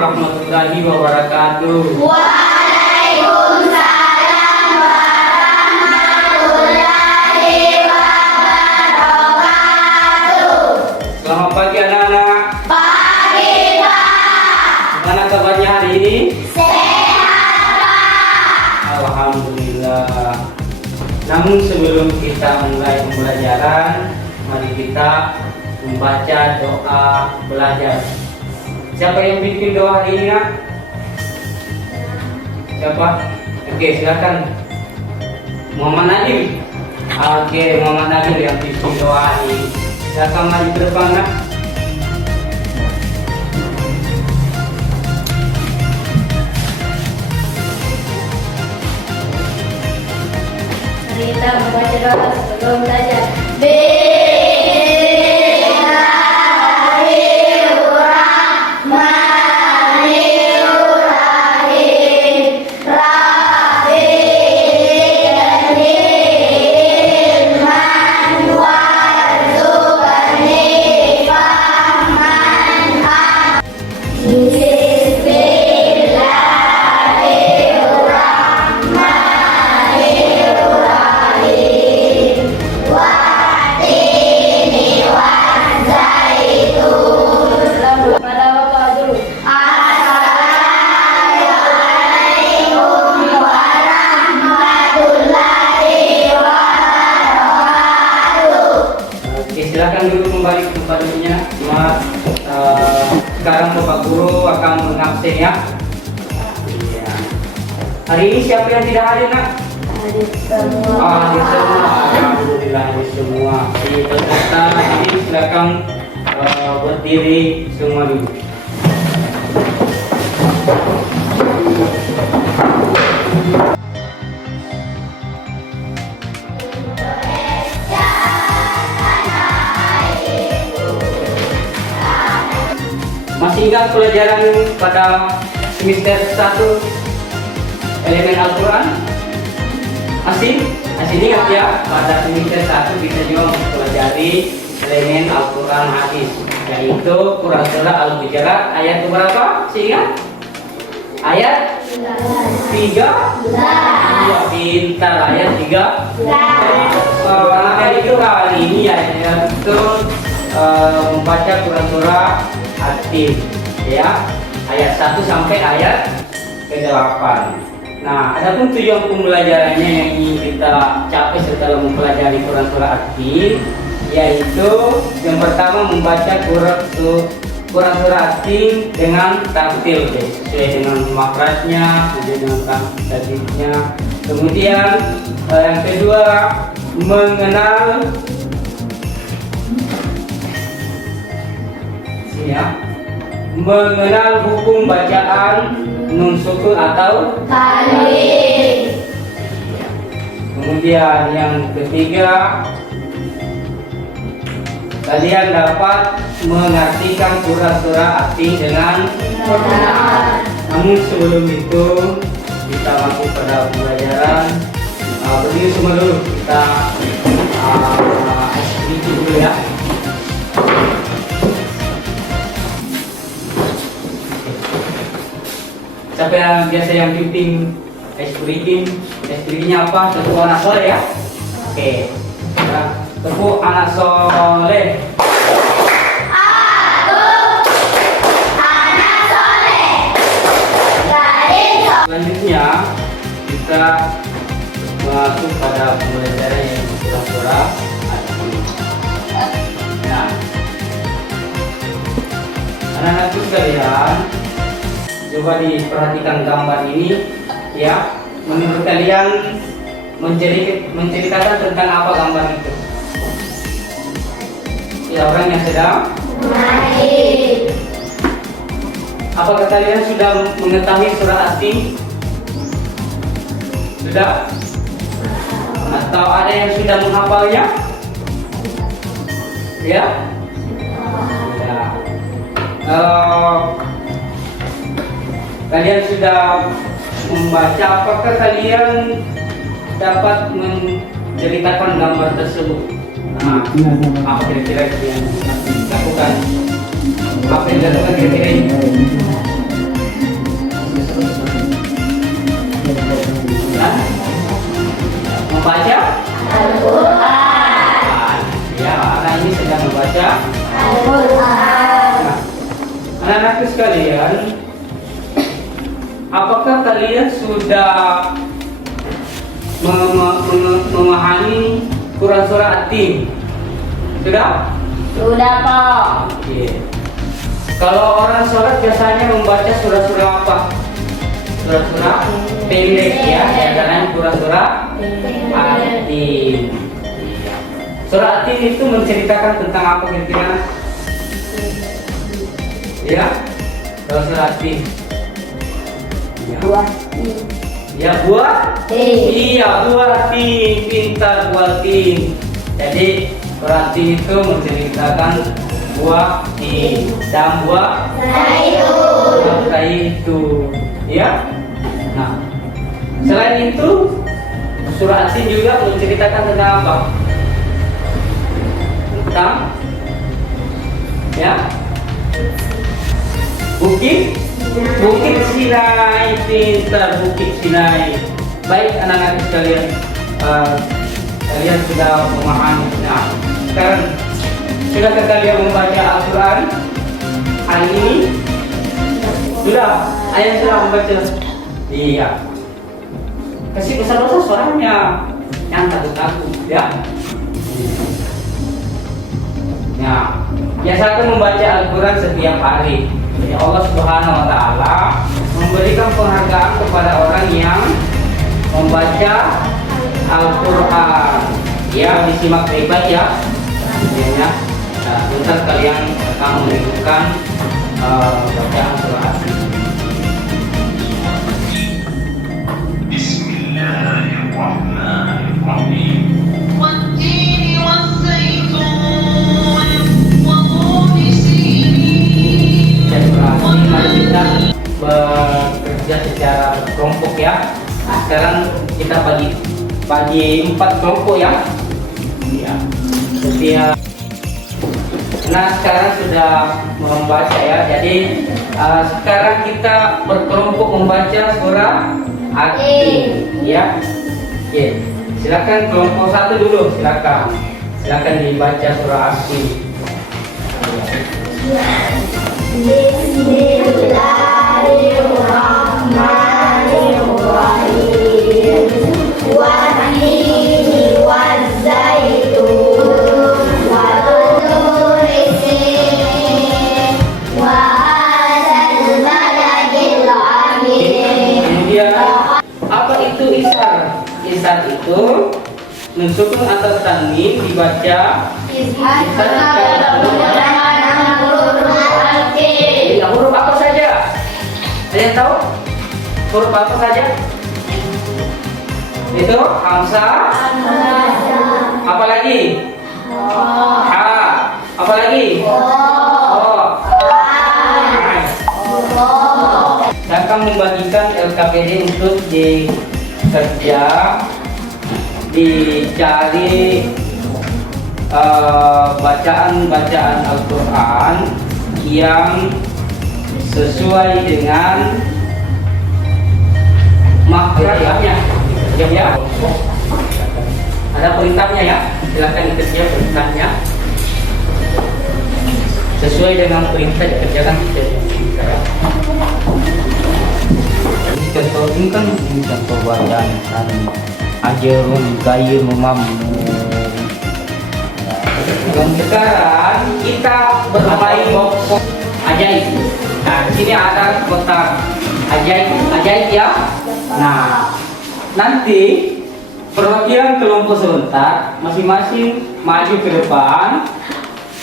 warahmatullahi wabarakatuh. Waalaikumsalam warahmatullahi wabarakatuh. Selamat pagi anak-anak. Pagi Pak. Gimana kabarnya hari ini? Sehat Pak. Alhamdulillah. Namun sebelum kita mulai pembelajaran, mari kita membaca doa belajar. Siapa yang bikin doa hari ini, Nak? Siapa? Oke, silakan. Muhammad Nadim. Oke, Muhammad Nadim yang bikin doa ini. Silakan maju ke depan, Nak. Kita membaca doa sebelum belajar. Bismillahirrahmanirrahim. Rabbi zidni ilman warzuqni fahman. Bismillahirrahmanirrahim. Watini wazaitun. Pada Bapak dulu. Assalamualaikum warahmatullahi wabarakatuh. Oke, silakan dulu kembali ke tempat duduknya. Sekarang Bapak Guru akan mengabsen ya. Iya. Hari ini siapa yang tidak hadir, Nak? Hadir semua. Hadir semua. Alhamdulillah hadir semua. Di peserta ini silakan berdiri semua dulu. Masih ingat pelajaran pada semester 1 elemen Al-Quran? Masih ingat ya? Pada semester 1 kita juga mempelajari elemen Al-Quran hadis, yaitu Quran surah Al-Hujurat ayat berapa? Masih ingat? Ayat 3. Iya, pintar, ayat 3. Anak itu kali ini yaitu membaca Quran surah At-Tin ya, ayat 1 sampai ayat ke-8. Nah, adapun tujuan pembelajarannya yang ingin kita capai setelah mempelajari Quran surah At-Tin, yaitu yang pertama membaca Quran surah At-Tin dengan tartil, sesuai dengan makrasnya, sesuai dengan tajwidnya. Kemudian yang kedua mengenal mengenal hukum bacaan nun sukun atau Tanwin. Kemudian yang ketiga, kalian dapat mengartikan surah-surah At-Tin dengan Benar. Namun sebelum itu kita masuk pada pembelajaran. Berdiri semua dulu, kita sedikit dulu ya. Siapa yang biasa yang pimpin reading apa? Tepuk anak soleh ya. Oke. Nah, tepuk anak soleh. Aku anak soleh. Selanjutnya kita masuk pada pembelajaran yang surah-surah At-Tin. Nah, anak-anakku sekalian, coba diperhatikan gambar ini ya. Menurut kalian menceritakan tentang apa gambar itu? Ya, orang yang sedang Naik. Apakah kalian sudah mengetahui surah At-Tin? Sudah? Atau ada yang sudah menghafalnya? Ya? Ya. Kalian sudah membaca, apakah kalian dapat menceritakan gambar tersebut? Nah, apa kira-kira yang lakukan? Apa yang dilakukan kira-kira ini? Hah? Membaca Al-Quran. ya, anak ini sedang membaca. Al-Quran. Nah, anak-anakku sekalian, apakah kalian sudah memahami Quran surah At-Tin? Sudah? Sudah, Pak. Oke. Kalau orang sholat biasanya membaca surah-surah apa? Surah-surah pendek ya, diantaranya surah-surah At-Tin. Surah At-Tin itu menceritakan tentang apa kira-kira? Ya, kalau surah At-Tin. Ya. Ya, buah. Iya, buah tin, pintar buah tin. Jadi surah At-Tin itu menceritakan buah tin dan buah zaitun. Ya. Nah, selain itu surah At-Tin juga menceritakan tentang apa? Tentang ya Bukit Sinai, pintar Bukit Sinai. Baik anak-anak sekalian, kalian sudah memahami. Nah, sekarang sudahkah kalian membaca Al-Quran hari ini? Sudah, ayah sudah membaca. Iya. Kasih besar-besar suaranya, yang takut-takut ya. Ya, biasakan membaca Al-Quran setiap hari. Jadi Allah Subhanahu wa Ta'ala memberikan penghargaan kepada orang yang membaca Al-Quran. Ya, disimak baik-baik ya. Ya. Nah, bentar kalian akan menunjukkan bacaan surah At-Tin. Bismillahirrahmanirrahim. والتين والزيتون وطور سينين. Dan berarti mari kita bekerja secara berkelompok ya. Nah, sekarang kita bagi 4 kelompok ya. Iya. Setiap. Nah, sekarang sudah membaca ya. Jadi sekarang kita berkelompok membaca surah At-Tin ya. Oke. Silakan kelompok 1 dulu, silakan dibaca surah At-Tin. Bismillahirrahmanirrahim. Wat-tini waz-zaitun wa turi sinin wa hadzal baladil amin. Kemudian apa itu isar? Isar itu sukun atau tanwin dibaca ya, huruf apa saja? Ada yang tahu? Huruf apa saja? Itu hamzah. Apa lagi? Ha. Apa lagi? Oh. Saya akan membagikan LKPD untuk dikerja, dicari bacaan-bacaan Al-Quran yang sesuai dengan makhrajnya. Ya. Ada perintahnya ya. Silakan dikerja perintahnya. Sesuai dengan perintah dikerjakan ya. Ini contoh bacaan ajarun gayr mamnun. Dan sekarang kita bermain ajaib. Nah, di sini ada kotak ajaib ya. Nah, nanti perwakilan kelompok serentak masing-masing maju ke depan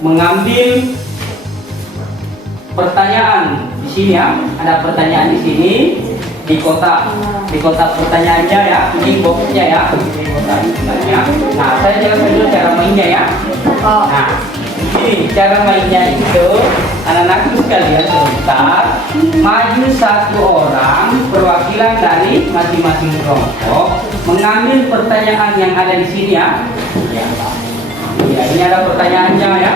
mengambil pertanyaan di sini ya. Ada pertanyaan di sini di kotak pertanyaannya ya. Ini boxnya ya. Ini kotaknya. Nah, saya jelaskan dulu cara mainnya ya. Nah, ini cara mainnya itu anak-anakku sekalian sebentar maju 1 orang perwakilan dari masing-masing kelompok mengambil pertanyaan yang ada di sini ya. Ya, ini ada pertanyaannya ya.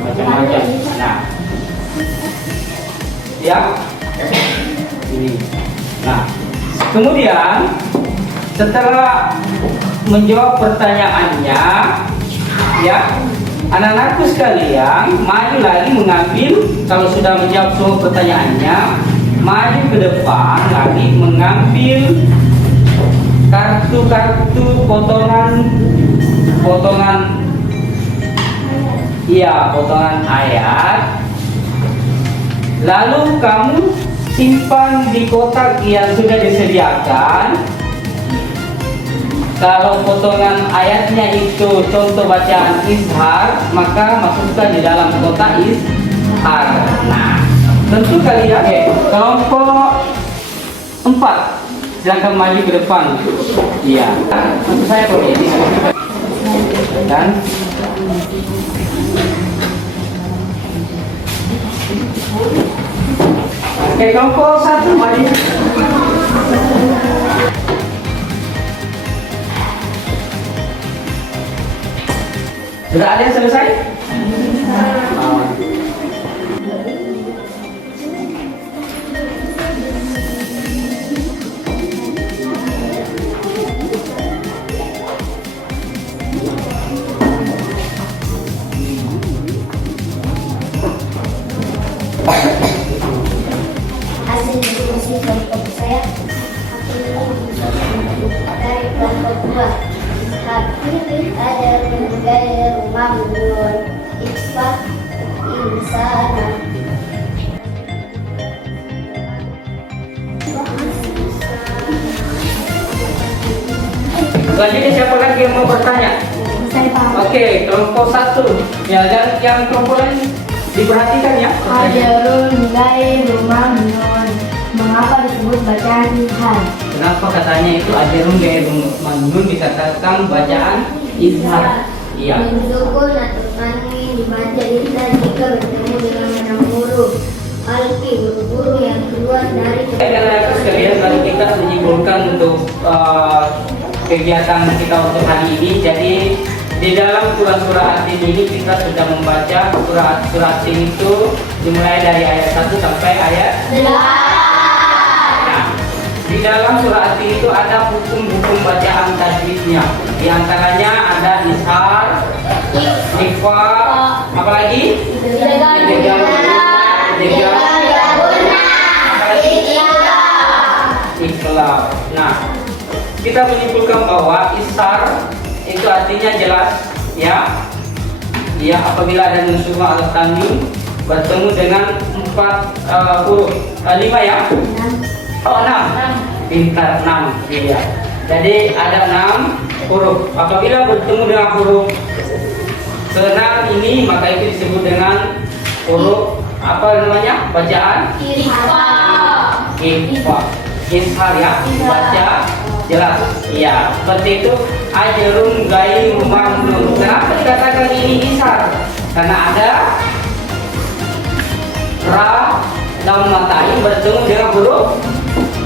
Macam-macam. Nah, ya. Ini. Nah, kemudian setelah menjawab pertanyaannya, ya, anak-anakku sekalian maju lagi mengambil, kalau sudah menjawab semua pertanyaannya, maju ke depan lagi mengambil kartu-kartu potongan ayat, lalu kamu simpan di kotak yang sudah disediakan. Kalau potongan ayatnya itu contoh bacaan izhar, maka masukkan di dalam kotak izhar. Nah, tentu kalian kelompok 4 silakan maju ke depan. Iya, tentu saya boleh dan oke, kelompok 1 maju. Sudah ada yang selesai? Hasil diskusi kelompok saya dari kelompok 2. Hakiki ada gairu mamnun ikfa insana. Selanjutnya siapa lagi yang mau bertanya? Saya paham. Oke, kelompok 1. Ya, dan yang kelompok lain diperhatikan ya. Hajarun gairu mamnun. Mengapa disebut bacaan izhar? Kenapa katanya itu ajarun gairu mamnun dikatakan bacaan izhar? Iya. Mensukun atau tanwin dibaca izhar jika bertemu dengan enam huruf. Alfi huruf yang keluar dari Karena sekalian tadi kita menyimpulkan untuk kegiatan kita untuk hari ini. Jadi di dalam surah-surah Atin ini kita sudah membaca surah Atin itu dimulai dari ayat 1 sampai ayat 8. Nah, di dalam surah Atin itu ada hukum-hukum bacaan tajwidnya. Di antaranya ada izhar, ikhfa, apalagi? Ikhlas. Nah, kita menyimpulkan bahwa izhar itu artinya jelas, ya. Ya, apabila ada nusuha atau tanwin bertemu dengan 4 huruf, 5 ya? Oh, 6. Pintar, 6. Iya. Jadi ada 6 huruf. Apabila bertemu dengan huruf ke-6 ini, maka itu disebut dengan huruf apa namanya? Bacaan ikhfa. Izhar ya, baca jelas. Iya, seperti itu. Ajrun gairu mamnun. Kenapa dikatakan ini izhar? Karena ada ra daun matain bertemu dengan huruf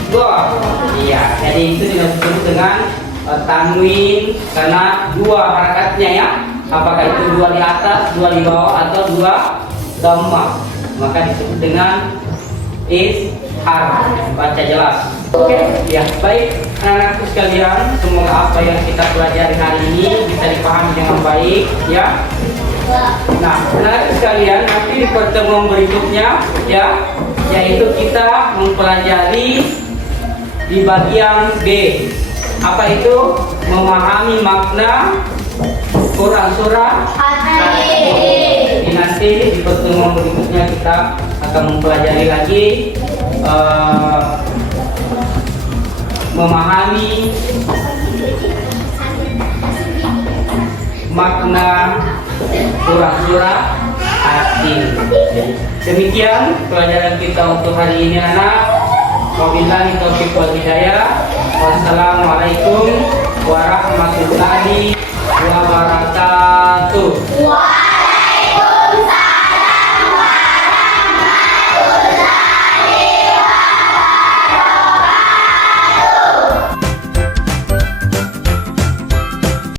dua. Iya, jadi itu disebut dengan tanwin karena 2 harakatnya ya. Apakah itu 2 di atas, 2 di bawah, atau 2 dhammah, maka disebut dengan izhar, baca jelas. Oke, ya baik anak-anakku sekalian, semoga apa yang kita pelajari hari ini bisa dipahami dengan baik ya. Nah, anak-anakku sekalian, nanti di pertemuan berikutnya ya, yaitu kita mempelajari di bagian B. Apa itu? Memahami makna Quran surah Atin. Nanti di pertemuan berikutnya kita akan mempelajari lagi memahami makna surah Atin. Demikian pelajaran kita untuk hari ini anak. Wabillahi taufiq wal hidayah. Wassalamualaikum warahmatullahi wabarakatuh.